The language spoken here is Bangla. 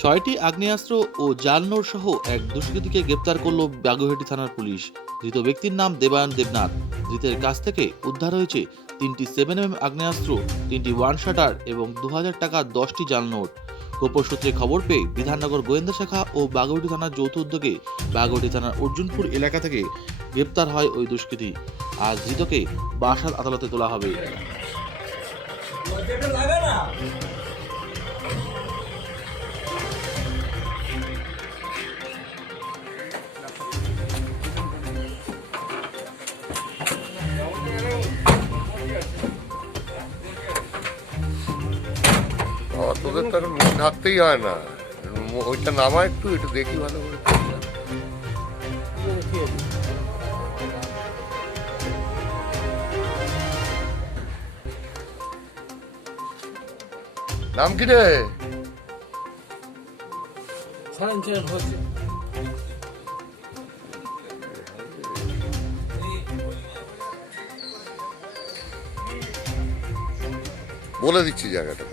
ছয়টি আগ্নেয়াস্ত্র ও জালনোর সহ এক দুষ্কৃতীকে গ্রেপ্তার করল বাগুইহাটি থানার পুলিশ। ধৃত ব্যক্তির নাম দেবায়ন দেবনাথ। ধৃতের কাছ থেকে উদ্ধার হয়েছে তিনটি সেভেন এম আগ্নেয়াস্ত্র, তিনটি ওয়ান শাটার এবং দু হাজার টাকার দশটি জাল নোট গোপন সূত্রে খবর পেয়ে বিধাননগর গোয়েন্দা শাখা ও বাগুইহাটি থানার যৌথ উদ্যোগে বাগুইহাটি থানার অর্জুনপুর এলাকা থেকে গ্রেপ্তার হয় ওই দুষ্কৃতী। আজ ধৃতকে বাসার আদালতে তোলা হবে। বাবা তোদের তো এখন মুখ ঢাকতেই হয় না। ওইটা নামা একটু একটু দেখি ভালো করে। নাম কি রে? বলে দিচ্ছি জায়গাটা।